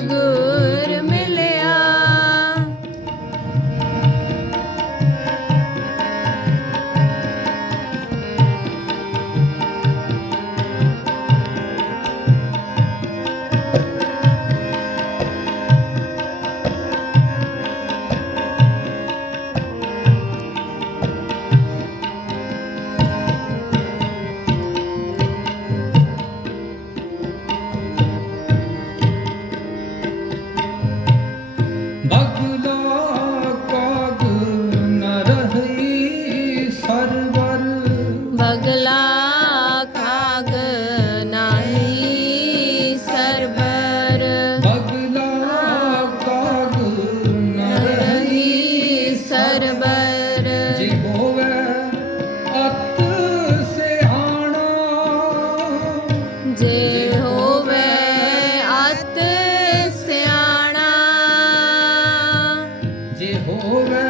아이고. ਬਰਬਰ। ਜੀ ਹੋਵੇ ਜੇ ਹੋਵੇ ਜੇ ਹੋਵੇ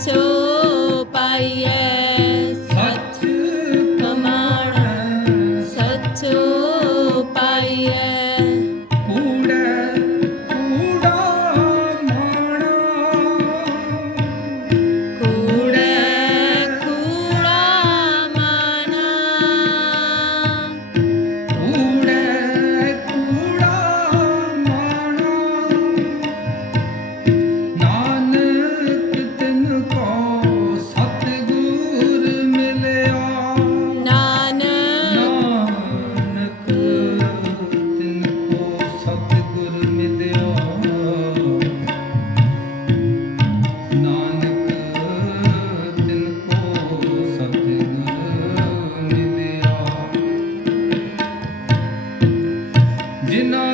to pay yeah.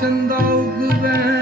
ਚੰਦਾ ਉਗਵੇ।